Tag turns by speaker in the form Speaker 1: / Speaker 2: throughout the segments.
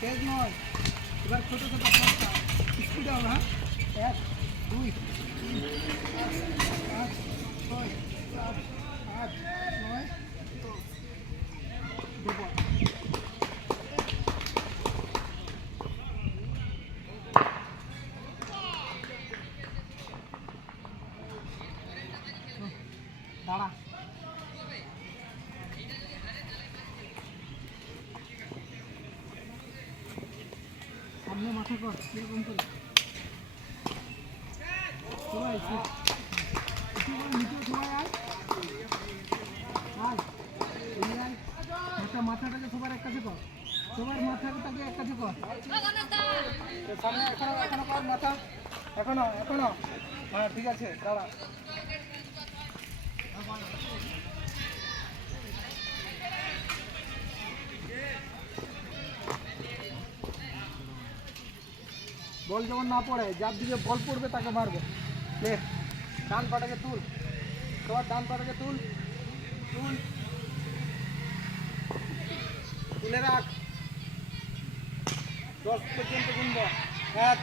Speaker 1: তেজ নয় এবার ছোটো ছোটো স্পিড হবে হ্যাঁ এক দুই তিন পাঁচ ছয় সাত আট নয় দশ দুবার দাঁড়া সামনে মাথা কর সবাই নিচে সবাই আয় আয় একটা মাথাটাকে সবার এক কাছে কর সবার মাথাটাকে এক কাছে কর সামনে কর মাথা এখনো এখনো হ্যাঁ ঠিক আছে দাঁড়া বল যেমন না পড়ে যার দিকে বল পড়বে তাকে মারবে প্লে ডান পাটাকে তুল তোমার ডান পাটাকে তুল তুল তুলে রাখ দশ পর্যন্ত গুনব এক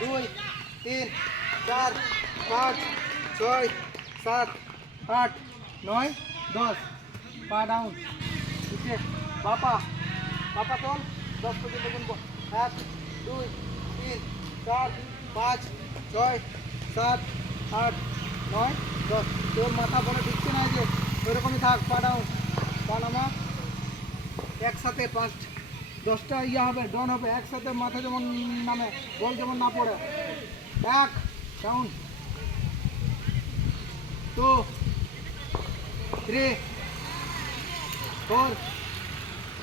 Speaker 1: দুই তিন চার পাঁচ ছয় সাত আট নয় দশ পা ডাউন নিচে বাপা বাপা তোল দশ পর্যন্ত গুনব এক দুই তিন চার পাঁচ ছয় সাত আট নয় দশ তোর মাথা পরে দিচ্ছে না যে ওইরকমই থাক পাঠাও পানামা একসাথে পাঁচ দশটা ইয়ে হবে ডন হবে একসাথে মাথা যেমন নামে বল যেমন না পড়ে এক down two three four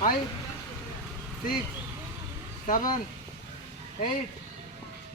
Speaker 1: five six seven eight